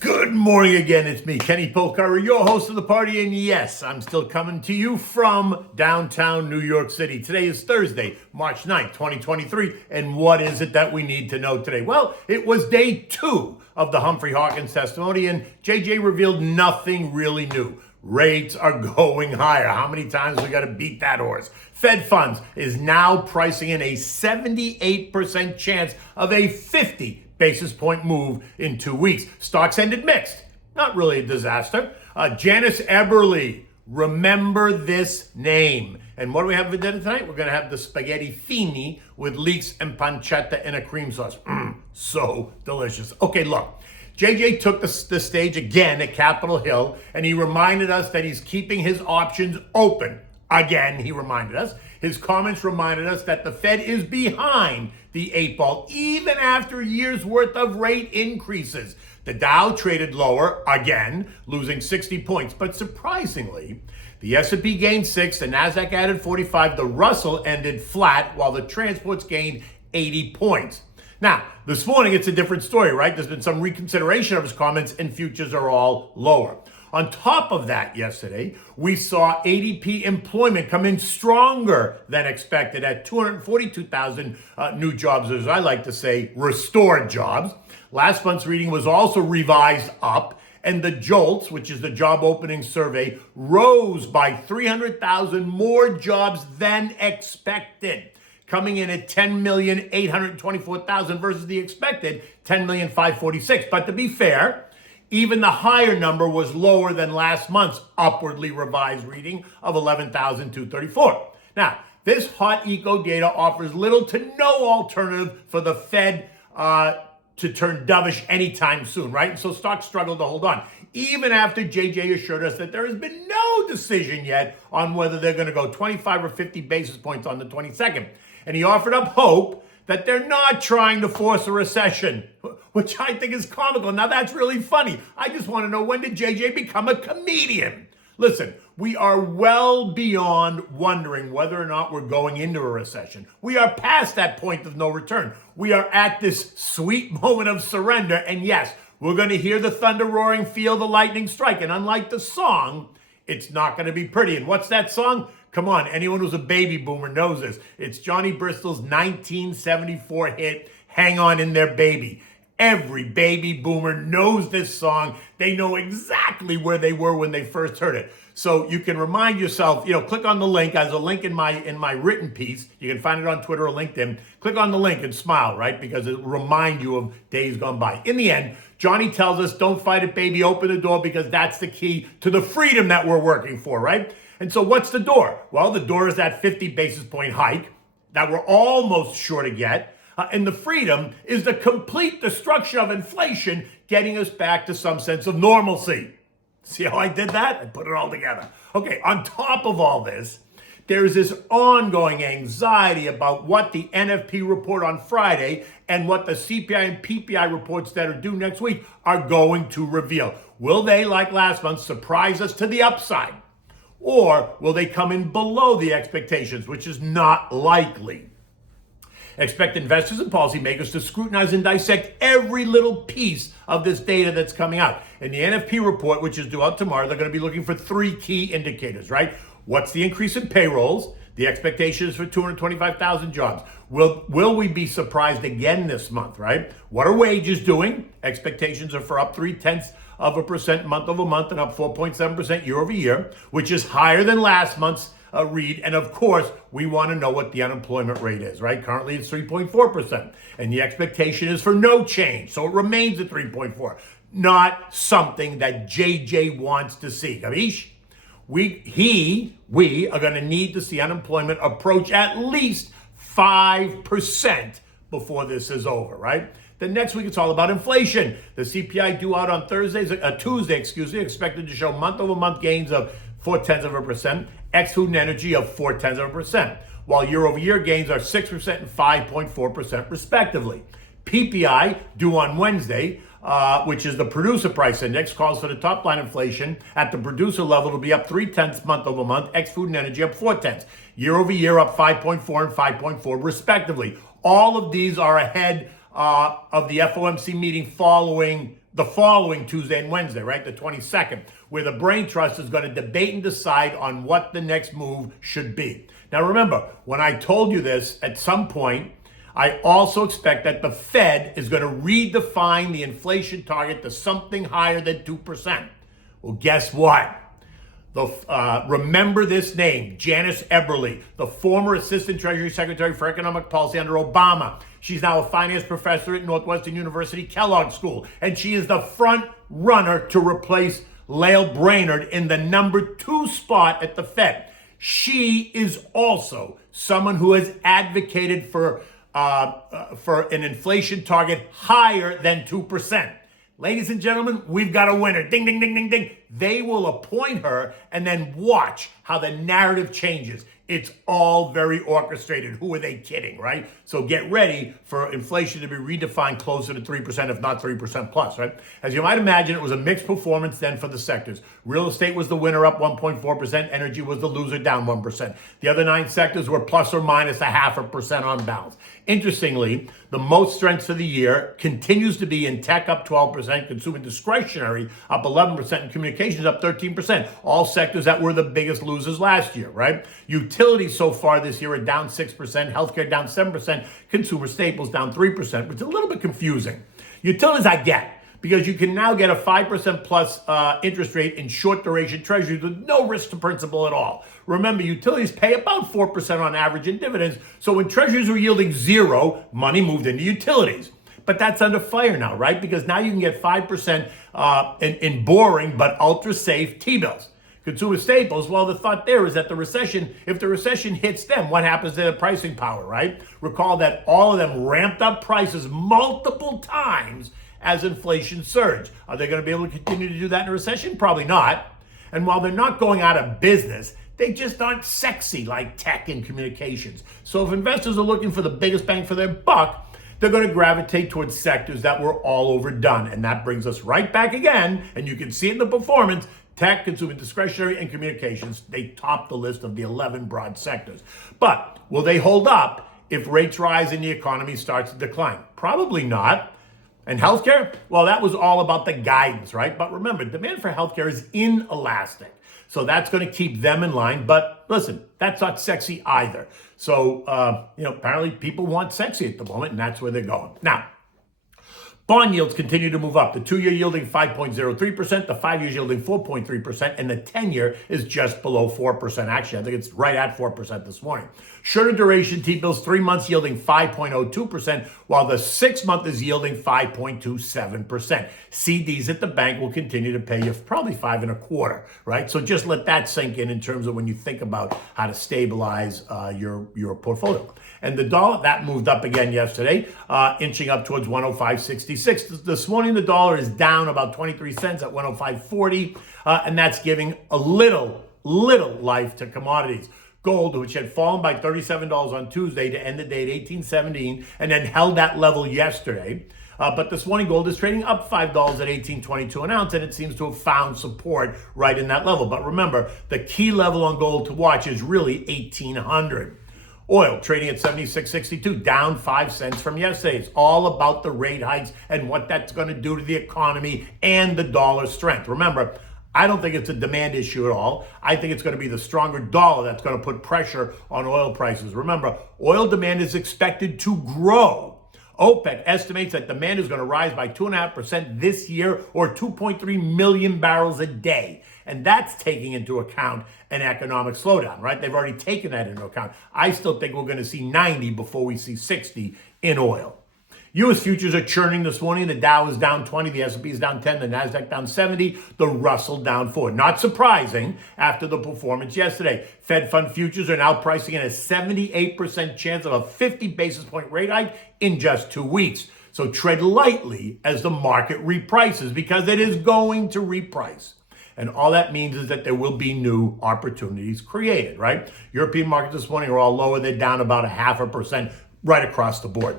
Good morning again. It's me, Kenny Polcari, your host of the party. And yes, I'm still coming to you from downtown New York City. Today is Thursday, March 9th, 2023. And what is it that we need to know today? Well, it was day 2 of the Humphrey Hawkins testimony, and JJ revealed nothing really new. Rates are going higher. How many times we got to beat that horse? Fed funds is now pricing in a 78% chance of a 50 basis point move in 2 weeks. Stocks ended mixed. Not really a disaster. Janice Eberley. Remember this name. And what do we have for dinner tonight? We're going to have the spaghetti Fini with leeks and pancetta in a cream sauce. So delicious. Okay, look. JJ took the stage again at Capitol Hill, and he reminded us that he's keeping his options open. Again, he reminded us. His comments reminded us that the Fed is behind the 8 ball, even after years' worth of rate increases. The Dow traded lower, again, losing 60 points. But surprisingly, the S&P gained 6, the Nasdaq added 45, the Russell ended flat, while the transports gained 80 points. Now, this morning, it's a different story, right? There's been some reconsideration of his comments, and futures are all lower. On top of that, yesterday, we saw ADP employment come in stronger than expected at 242,000 new jobs, as I like to say, restored jobs. Last month's reading was also revised up, and the JOLTS, which is the job opening survey, rose by 300,000 more jobs than expected, coming in at 10,824,000 versus the expected 10,546,000. But to be fair, even the higher number was lower than last month's upwardly revised reading of 11,234. Now, this hot eco data offers little to no alternative for the Fed to turn dovish anytime soon, right? And so stocks struggled to hold on, even after JJ assured us that there has been no decision yet on whether they're going to go 25 or 50 basis points on the 22nd. And he offered up hope that they're not trying to force a recession, which I think is comical. Now, that's really funny. I just want to know, when did JJ become a comedian? Listen, we are well beyond wondering whether or not we're going into a recession. We are past that point of no return. We are at this sweet moment of surrender. And yes, we're going to hear the thunder roaring, feel the lightning strike. And unlike the song, it's not going to be pretty. And what's that song? Come on, anyone who's a baby boomer knows this. It's Johnny Bristol's 1974 hit, Hang On In There Baby. Every baby boomer knows this song. They know exactly where they were when they first heard it. So you can remind yourself, click on the link. There's a link in my written piece. You can find it on Twitter or LinkedIn. Click on the link and smile, right? Because it will remind you of days gone by. In the end, Johnny tells us, don't fight it, baby. Open the door, because that's the key to the freedom that we're working for, right? And so what's the door? Well, the door is that 50 basis point hike that we're almost sure to get. And the freedom is the complete destruction of inflation, getting us back to some sense of normalcy. See how I did that? I put it all together. Okay, on top of all this, there's this ongoing anxiety about what the NFP report on Friday and what the CPI and PPI reports that are due next week are going to reveal. Will they, like last month, surprise us to the upside? Or will they come in below the expectations, which is not likely? Expect investors and policymakers to scrutinize and dissect every little piece of this data that's coming out. In the NFP report, which is due out tomorrow, they're going to be looking for 3 key indicators, right? What's the increase in payrolls? The expectation is for 225,000 jobs. Will we be surprised again this month, right? What are wages doing? Expectations are for up 0.3% month over month and up 4.7% year over year, which is higher than last month's read. And of course, we want to know what the unemployment rate is, right? Currently, it's 3.4%. And the expectation is for no change. So it remains at 3.4. Not something that JJ wants to see. Capiche? We are going to need to see unemployment approach at least 5% before this is over, right? Then next week, it's all about inflation. The CPI due out on Tuesday, expected to show month-over-month gains of 0.4%, ex-food and energy of 0.4%, while year-over-year gains are 6% and 5.4% respectively. PPI, due on Wednesday, which is the producer price index, calls for the top line inflation at the producer level to be up 0.3 month over month, ex-food and energy up 0.4. Year-over-year up 5.4 and 5.4 respectively. All of these are ahead of the FOMC meeting following the following Tuesday and Wednesday, right? The 22nd, where the Brain Trust is going to debate and decide on what the next move should be. Now, remember, when I told you this, at some point, I also expect that the Fed is going to redefine the inflation target to something higher than 2%. Well, guess what? Remember this name, Janice Eberley, the former Assistant Treasury Secretary for Economic Policy under Obama. She's now a finance professor at Northwestern University Kellogg School, and she is the front runner to replace Lael Brainerd in the number 2 spot at the Fed. She is also someone who has advocated for an inflation target higher than 2%. Ladies and gentlemen, we've got a winner. Ding, ding, ding, ding, ding. They will appoint her and then watch how the narrative changes. It's all very orchestrated. Who are they kidding, right? So get ready for inflation to be redefined closer to 3%, if not 3% plus, right? As you might imagine, it was a mixed performance then for the sectors. Real estate was the winner, up 1.4%. Energy was the loser, down 1%. The other 9 sectors were plus or minus 0.5% on balance. Interestingly, the most strengths of the year continues to be in tech, up 12%, consumer discretionary up 11%, and communications up 13%. All sectors that were the biggest losers last year, right? Utilities so far this year are down 6%, healthcare down 7%, consumer staples down 3%, which is a little bit confusing. Utilities I get, because you can now get a 5% plus interest rate in short duration treasuries with no risk to principal at all. Remember, utilities pay about 4% on average in dividends, so when treasuries were yielding 0, money moved into utilities. But that's under fire now, right? Because now you can get 5% in boring but ultra-safe T-bills. Consumer staples, well, the thought there is that if the recession hits them, what happens to their pricing power, right? Recall that all of them ramped up prices multiple times as inflation surged. Are they going to be able to continue to do that in a recession? Probably not. And while they're not going out of business, they just aren't sexy like tech and communications. So if investors are looking for the biggest bang for their buck, they're going to gravitate towards sectors that were all overdone. And that brings us right back again, and you can see it in the performance. Tech, consumer discretionary, and communications, they top the list of the 11 broad sectors. But will they hold up if rates rise and the economy starts to decline? Probably not. And healthcare? Well, that was all about the guidance, right? But remember, demand for healthcare is inelastic. So that's going to keep them in line. But listen, that's not sexy either. So, apparently people want sexy at the moment, and that's where they're going. Now, bond yields continue to move up. The 2-year yielding 5.03%, the 5-year yielding 4.3%, and the 10-year is just below 4%. Actually, I think it's right at 4% this morning. Shorter duration T-bills, 3 months yielding 5.02%, while the 6-month is yielding 5.27%. CDs at the bank will continue to pay you probably 5.25%, right? So just let that sink in terms of when you think about how to stabilize your portfolio. And the dollar, that moved up again yesterday, inching up towards 105.66. This morning, the dollar is down about 23 cents at 105.40, and that's giving a little life to commodities. Gold, which had fallen by $37 on Tuesday to end the day at $18.17, and then held that level yesterday. But this morning, gold is trading up $5 at $18.22 an ounce, and it seems to have found support right in that level. But remember, the key level on gold to watch is really 1,800. Oil trading at 76.62, down 5 cents from yesterday. It's all about the rate hikes and what that's going to do to the economy and the dollar strength. Remember, I don't think it's a demand issue at all. I think it's going to be the stronger dollar that's going to put pressure on oil prices. Remember, oil demand is expected to grow. OPEC estimates that demand is going to rise by 2.5% this year, or 2.3 million barrels a day. And that's taking into account an economic slowdown, right? They've already taken that into account. I still think we're going to see 90 before we see 60 in oil. U.S. futures are churning this morning. The Dow is down 20, the S&P is down 10, the Nasdaq down 70, the Russell down 4. Not surprising after the performance yesterday. Fed fund futures are now pricing in a 78% chance of a 50 basis point rate hike in just 2 weeks. So tread lightly as the market reprices, because it is going to reprice. And all that means is that there will be new opportunities created, right? European markets this morning are all lower. They're down about 0.5% right across the board.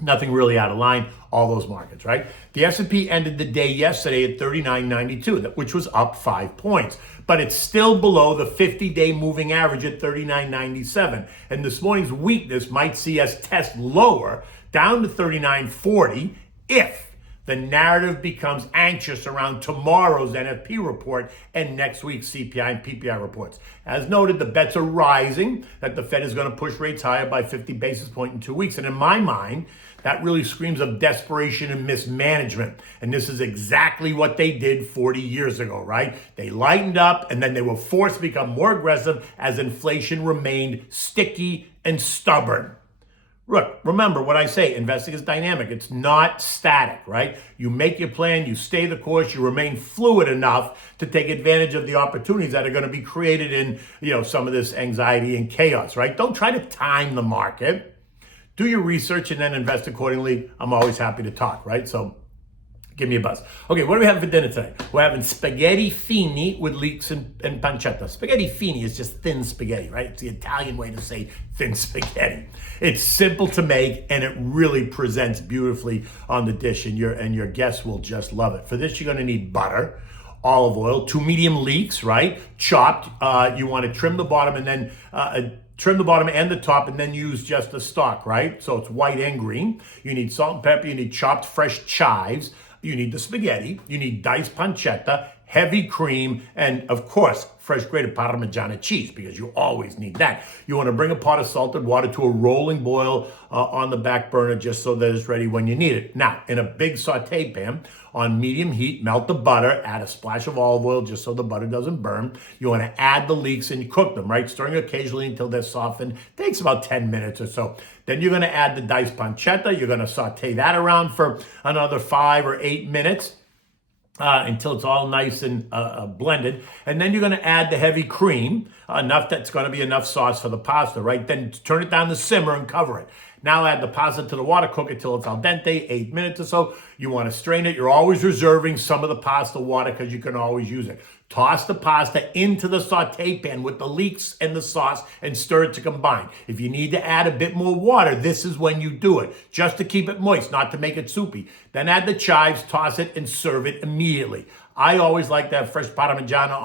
Nothing really out of line, all those markets, right? The S&P ended the day yesterday at 39.92, which was up 5 points. But it's still below the 50-day moving average at 39.97. And this morning's weakness might see us test lower, down to 39.40, if the narrative becomes anxious around tomorrow's NFP report and next week's CPI and PPI reports. As noted, the bets are rising that the Fed is going to push rates higher by 50 basis points in 2 weeks. And in my mind, that really screams of desperation and mismanagement. And this is exactly what they did 40 years ago, right? They lightened up and then they were forced to become more aggressive as inflation remained sticky and stubborn. Look, remember what I say, investing is dynamic. It's not static, right? You make your plan, you stay the course, you remain fluid enough to take advantage of the opportunities that are going to be created in, some of this anxiety and chaos, right? Don't try to time the market. Do your research and then invest accordingly. I'm always happy to talk, right? So give me a buzz. Okay, what are we having for dinner today? We're having spaghetti Fini with leeks and pancetta. Spaghetti Fini is just thin spaghetti, right? It's the Italian way to say thin spaghetti. It's simple to make and it really presents beautifully on the dish, and your guests will just love it. For this, you're gonna need butter, olive oil, 2 medium leeks, right? Chopped. You wanna trim the bottom and then trim the bottom and the top and then use just the stalk, right? So it's white and green. You need salt and pepper. You need chopped fresh chives. You need the spaghetti. You need diced pancetta, heavy cream, and of course, fresh grated Parmigiana cheese, because you always need that. You want to bring a pot of salted water to a rolling boil on the back burner just so that it's ready when you need it. Now, in a big saute pan on medium heat, melt the butter, add a splash of olive oil just so the butter doesn't burn. You want to add the leeks and you cook them, right? Stirring occasionally until they're softened. Takes about 10 minutes or so. Then you're going to add the diced pancetta. You're going to saute that around for another 5 or 8 minutes. Until it's all nice and blended. And then you're going to add the heavy cream, enough that's going to be enough sauce for the pasta, right? Then turn it down to simmer and cover it. Now add the pasta to the water, cook it till it's al dente, 8 minutes or so. You want to strain it. You're always reserving some of the pasta water because you can always use it. Toss the pasta into the saute pan with the leeks and the sauce and stir it to combine. If you need to add a bit more water, this is when you do it, just to keep it moist, not to make it soupy. Then add the chives, toss it, and serve it immediately. I always like to have fresh Parmigiana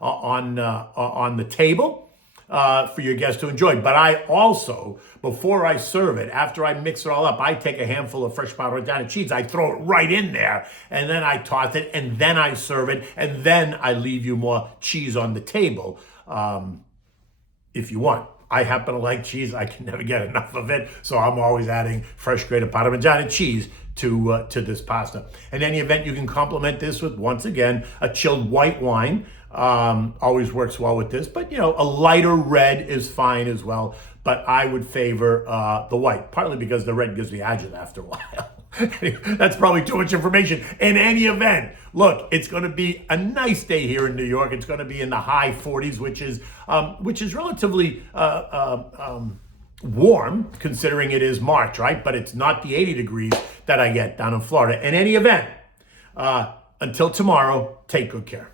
on the table for your guests to enjoy. But I also, before I serve it, after I mix it all up, I take a handful of fresh Parmigiana cheese, I throw it right in there, and then I toss it, and then I serve it, and then I leave you more cheese on the table if you want. I happen to like cheese. I can never get enough of it, so I'm always adding fresh grated Parmigiana cheese to this pasta. In any event, you can complement this with, once again, a chilled white wine. Always works well with this, but a lighter red is fine as well. But I would favor the white, partly because the red gives me agita after a while. That's probably too much information. In any event, look, it's going to be a nice day here in New York. It's going to be in the high 40s, which is relatively warm considering it is March, right? But it's not the 80 degrees that I get down in Florida. In any event, until tomorrow, take good care.